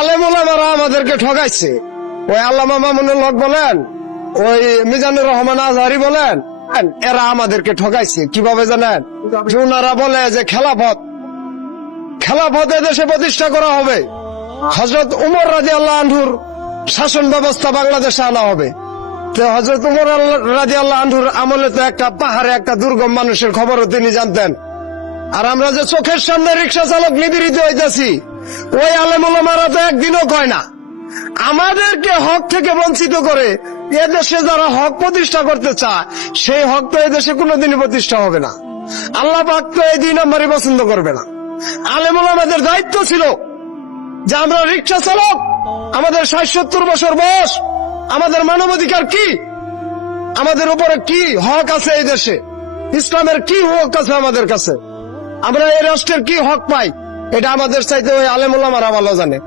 আলেম ওলামারা আমাদেরকে ঠকাইছে। ওই আল্লামা মামুনুল হক বলেন, ওই মিজানুর রহমান আজহারি বলেন, এরা আমাদেরকে ঠকাইছে। কিভাবে জানেন? যে ওনারা বলে যে খেলাফত এদেশে প্রতিষ্ঠা করা হবে, হযরত উমর রাদিয়াল্লাহু আনহুর শাসন ব্যবস্থা বাংলাদেশে আনা হবে। তো হযরত উমর রাদিয়াল্লাহু আনহুর আমলে তো একটা পাহাড়ে একটা দুর্গম মানুষের খবরও তিনি জানতেন। আর আমরা যে চোখের সামনে রিক্সা চালক নিপীড়িত হইতেছি, ওই আলেম ওলামারা তো একদিনও কয় না। আমাদেরকে হক থেকে বঞ্চিত করে এদেশে যারা হক প্রতিষ্ঠা করতে চায়, সেই হক তো এদেশে কোনোদিনই প্রতিষ্ঠা হবে না। আল্লাহ পাক তো এই 2 নম্বরই পছন্দ করবে না। আলেম ওলামাদের দায়িত্ব ছিল যে আমরা রিক্সা চালক, আমাদের 60-70 বছর বয়স, আমাদের মানবাধিকার কি, আমাদের উপরে কি হক আছে, এই দেশে ইসলামের কি হক আছে আমাদের কাছে, আমরা এই রাষ্ট্রের কি হক পাই, এটা আমাদের চাইতে ওই আলেম ওলামারা ভালো জানে।